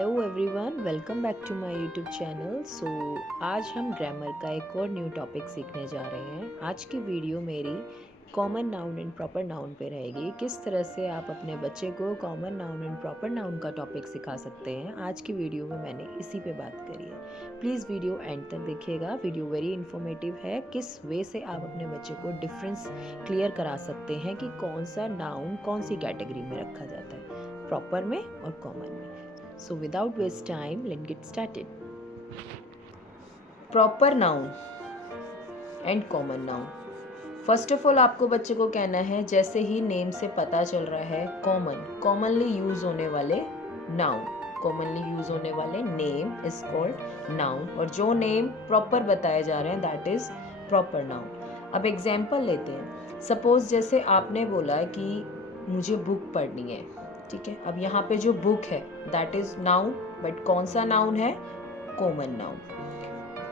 Hello everyone, welcome back to my YouTube channel. आज हम grammar का एक और न्यू टॉपिक सीखने जा रहे हैं। आज की वीडियो मेरी common noun and proper noun पे रहेगी। किस तरह से आप अपने बच्चे को common noun and proper noun का टॉपिक सिखा सकते हैं, आज की वीडियो में मैंने इसी पे बात करी है। प्लीज़ वीडियो एंड तक देखिएगा। वीडियो वेरी इन्फॉर्मेटिव है। किस वे से आप अपने बच्चे को डिफरेंस क्लियर करा सकते हैं कि कौन सा नाउन कौन सी कैटेगरी में रखा जाता है, प्रॉपर में और कॉमन में। So without waste time, let's get started. Proper noun and common noun. First of all आपको बच्चे को कहना है, जैसे ही नेम से पता चल रहा है कॉमनली यूज होने वाले नाउन, कॉमनली यूज होने वाले नेम इज कॉल्ड नाउन, और जो नेम प्रॉपर बताए जा रहे हैं दैट इज प्रॉपर नाउन। अब एग्जाम्पल लेते हैं। सपोज जैसे आपने बोला कि मुझे बुक पढ़नी है, ठीक है। अब यहाँ पे जो बुक है दैट इज नाउन, बट कौन सा नाउन है? Common noun.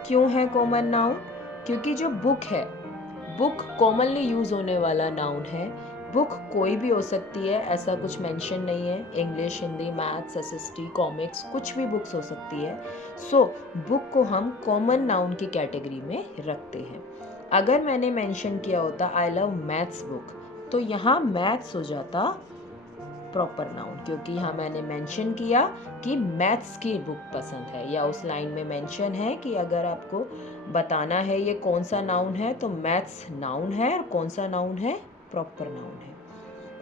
क्यों है कॉमन नाउन? क्योंकि जो बुक है, बुक कॉमनली यूज होने वाला नाउन है। बुक कोई भी हो सकती है, ऐसा कुछ मेंशन नहीं है। English, Hindi, maths, SST, comics, कुछ भी बुक्स हो सकती है। सो बुक को हम कॉमन नाउन की कैटेगरी में रखते हैं। अगर मैंने मेंशन किया होता आई लव मैथ्स बुक, तो यहाँ मैथ्स हो जाता प्रॉपर नाउन, क्योंकि यहाँ मैंने मेंशन किया कि मैथ्स की बुक पसंद है, या उस लाइन में मेंशन है कि अगर आपको बताना है ये कौन सा नाउन है तो मैथ्स नाउन है, और कौन सा नाउन है? प्रॉपर नाउन है।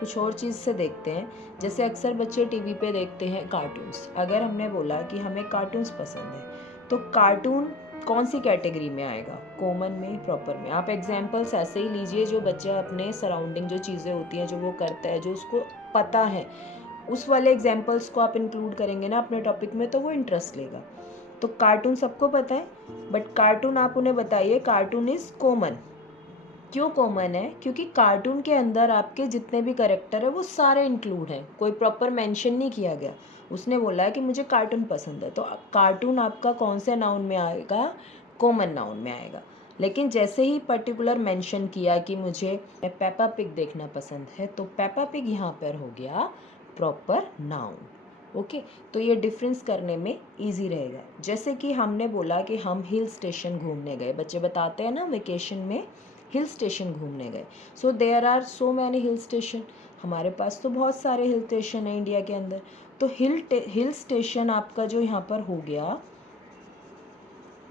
कुछ और चीज़ से देखते हैं। जैसे अक्सर बच्चे टीवी पे देखते हैं कार्टून्स। अगर हमने बोला कि हमें कार्टून्स पसंद है, तो कार्टून कौन सी कैटेगरी में आएगा? कॉमन में, प्रॉपर में? आप एग्जाम्पल्स ऐसे ही लीजिए, जो बच्चा अपने सराउंडिंग जो चीज़ें होती हैं, जो वो करता है, जो उसको पता है, उस वाले एग्जाम्पल्स को आप इंक्लूड करेंगे ना अपने टॉपिक में, तो वो इंटरेस्ट लेगा। तो कार्टून सबको पता है, बट कार्टून आप उन्हें बताइए कार्टून इज कॉमन। क्यों कॉमन है? क्योंकि कार्टून के अंदर आपके जितने भी कैरेक्टर है वो सारे इंक्लूड हैं, कोई प्रॉपर मेंशन नहीं किया गया। उसने बोला है कि मुझे कार्टून पसंद है, तो कार्टून आपका कौन से नाउन में आएगा? कॉमन नाउन में आएगा। लेकिन जैसे ही पर्टिकुलर मेंशन किया कि मुझे पेपा पिग देखना पसंद है, तो पेपा पिग यहाँ पर हो गया प्रॉपर नाउन। ओके, तो ये डिफरेंस करने में इजी रहेगा। जैसे कि हमने बोला कि हम हिल स्टेशन घूमने गए, बच्चे बताते हैं ना वेकेशन में हिल स्टेशन घूमने गए। So there are so many hill station. हमारे पास तो बहुत सारे हिल स्टेशन हैं इंडिया के अंदर। तो हिल स्टेशन आपका जो यहाँ पर हो गया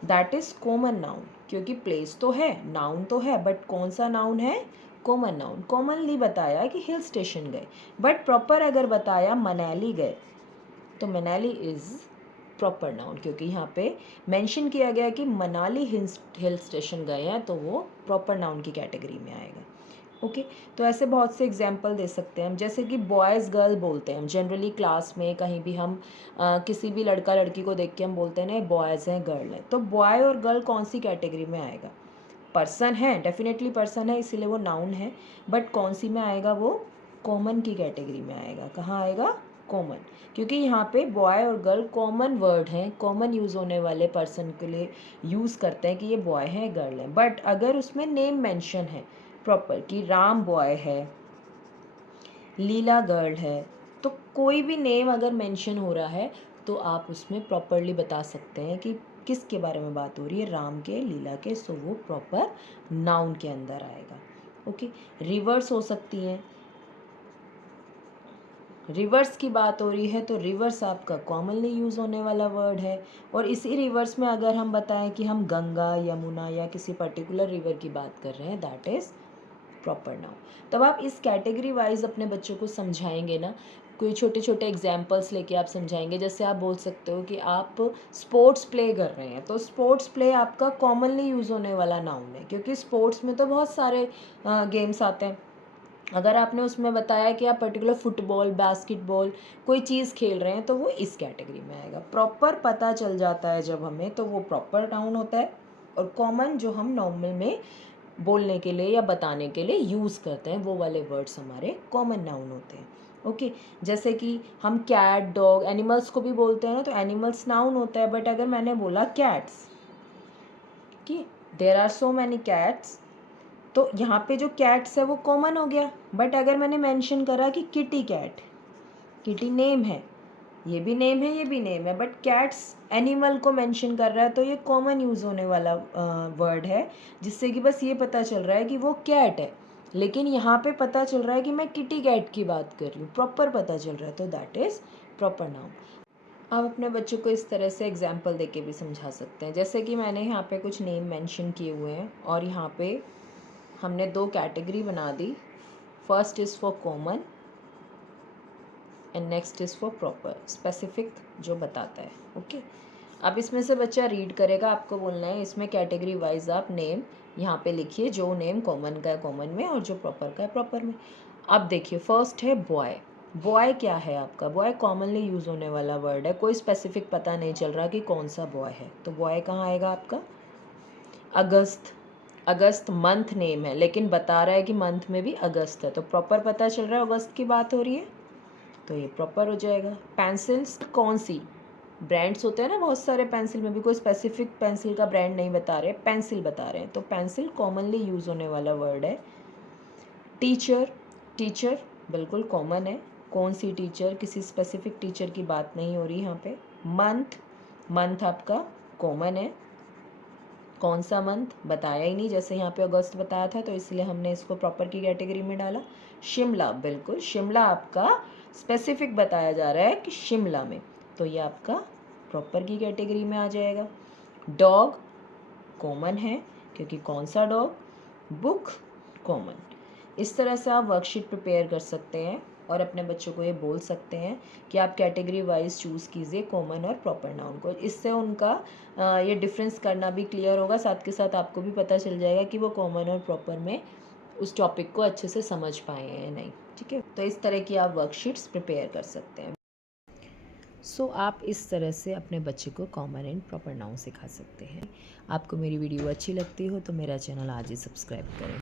दैट इज कॉमन नाउन, क्योंकि प्लेस तो है, नाउन तो है, बट कौन सा नाउन है? Common noun. कॉमनली बताया कि हिल स्टेशन गए, बट प्रॉपर अगर बताया मनाली गए, तो मनाली इज प्रॉपर नाउन, क्योंकि यहाँ पे मेंशन किया गया कि मनाली हिल स्टेशन गए हैं, तो वो प्रॉपर नाउन की कैटेगरी में आएगा। ओके, तो ऐसे बहुत से एग्जाम्पल दे सकते हैं हम। जैसे कि बॉयज़ गर्ल बोलते हैं हम जनरली क्लास में, कहीं भी हम किसी भी लड़का लड़की को देख के हम बोलते हैं ना बॉयज़ हैं गर्ल है, तो बॉय और गर्ल कौन सी कैटेगरी में आएगा? पर्सन है, डेफिनेटली पर्सन है, इसीलिए वो नाउन है, बट कौन सी में आएगा? वो कॉमन की कैटेगरी में आएगा। कहाँ आएगा? कॉमन, क्योंकि यहाँ पे बॉय और गर्ल कॉमन वर्ड हैं, कॉमन यूज़ होने वाले पर्सन के लिए यूज़ करते हैं कि ये बॉय है गर्ल है। बट अगर उसमें नेम मेंशन है प्रॉपर कि राम बॉय है, लीला गर्ल है, तो कोई भी नेम अगर मेंशन हो रहा है तो आप उसमें प्रॉपरली बता सकते हैं कि किसके बारे में बात हो रही है, राम के, लीला के। सो वो प्रॉपर नाउन के अंदर आएगा। ओके, रिवर्स हो सकती हैं। रिवर्स की बात हो रही है तो रिवर्स आपका कॉमनली यूज़ होने वाला वर्ड है, और इसी रिवर्स में अगर हम बताएं कि हम गंगा, यमुना या किसी पर्टिकुलर रिवर की बात कर रहे हैं दैट इज़ प्रॉपर नाउन। तब आप इस कैटेगरी वाइज अपने बच्चों को समझाएंगे ना, कोई छोटे छोटे एग्जाम्पल्स लेके आप समझाएंगे। जैसे आप बोल सकते हो कि आप स्पोर्ट्स प्ले कर रहे हैं, तो स्पोर्ट्स प्ले आपका कॉमनली यूज़ होने वाला नाउन है, क्योंकि स्पोर्ट्स में तो बहुत सारे गेम्स आते हैं। अगर आपने उसमें बताया कि आप पर्टिकुलर फुटबॉल, बास्केटबॉल कोई चीज़ खेल रहे हैं, तो वो इस कैटेगरी में आएगा। प्रॉपर पता चल जाता है जब हमें, तो वो प्रॉपर नाउन होता है। और कॉमन जो हम नॉर्मल में बोलने के लिए या बताने के लिए यूज़ करते हैं, वो वाले वर्ड्स हमारे कॉमन नाउन होते हैं। ओके, जैसे कि हम कैट, डॉग, एनिमल्स को भी बोलते हैं ना, तो एनिमल्स नाउन होता है। बट अगर मैंने बोला कैट्स कि there are so many cats, तो यहाँ पे जो कैट्स है वो कॉमन हो गया। बट अगर मैंने मेंशन करा कि किटी कैट, किटी नेम है, ये भी नेम है, ये भी नेम है, बट कैट्स एनिमल को मेंशन कर रहा है तो ये कॉमन यूज़ होने वाला वर्ड है, जिससे कि बस ये पता चल रहा है कि वो कैट है। लेकिन यहाँ पे पता चल रहा है कि मैं किटी कैट की बात कर रही हूँ, प्रॉपर पता चल रहा है, तो दैट इज़ प्रॉपर नाउन। आप अपने बच्चों को इस तरह से एग्जाम्पल देके भी समझा सकते हैं, जैसे कि मैंने यहाँ पे कुछ नेम मेंशन किए हुए हैं और यहाँ पे हमने 2 कैटेगरी बना दी। First is for common and next is for proper, specific जो बताता है। ओके, अब इसमें से बच्चा रीड करेगा, आपको बोलना है इसमें कैटेगरी वाइज आप नेम यहाँ पे लिखिए, जो नेम कॉमन का है कॉमन में और जो प्रॉपर का है प्रॉपर में। अब देखिए, फर्स्ट है बॉय। बॉय क्या है आपका? बॉय कॉमनली यूज़ होने वाला वर्ड है, कोई स्पेसिफिक पता नहीं चल रहा कि कौन सा बॉय है, तो बॉय कहाँ आएगा आपका? अगस्त। अगस्त मंथ नेम है, लेकिन बता रहा है कि मंथ में भी अगस्त है, तो प्रॉपर पता चल रहा है अगस्त की बात हो रही है, तो ये प्रॉपर हो जाएगा। पेंसिल्स कौन सी? ब्रांड्स होते हैं ना बहुत सारे, पेंसिल में भी कोई स्पेसिफिक पेंसिल का ब्रांड नहीं बता रहे, पेंसिल बता रहे हैं, तो पेंसिल कॉमनली यूज़ होने वाला वर्ड है। टीचर, टीचर बिल्कुल कॉमन है, कौन सी टीचर? किसी स्पेसिफिक टीचर की बात नहीं हो रही यहाँ पे। मंथ, मंथ आपका कॉमन है, कौन सा मंथ बताया ही नहीं, जैसे यहाँ पे अगस्त बताया था, तो इसलिए हमने इसको प्रॉपर की कैटेगरी में डाला। शिमला, बिल्कुल शिमला आपका स्पेसिफिक बताया जा रहा है कि शिमला में, तो ये आपका प्रॉपर की कैटेगरी में आ जाएगा। डॉग कॉमन है, क्योंकि कौन सा डॉग? Book common. इस तरह से आप वर्कशीट प्रिपेयर कर सकते हैं और अपने बच्चों को ये बोल सकते हैं कि आप कैटेगरी वाइज चूज़ कीजिए कॉमन और प्रॉपर नाउन को। इससे उनका ये डिफरेंस करना भी क्लियर होगा, साथ के साथ आपको भी पता चल जाएगा कि वो कॉमन और प्रॉपर में उस टॉपिक को अच्छे से समझ पाए हैं या नहीं। ठीक है, तो इस तरह की आप वर्कशीट्स प्रिपेयर कर सकते हैं। सो आप इस तरह से अपने बच्चे को कॉमन एंड प्रॉपर नाउन सिखा सकते हैं। आपको मेरी वीडियो अच्छी लगती हो तो मेरा चैनल आज ही सब्सक्राइब करें।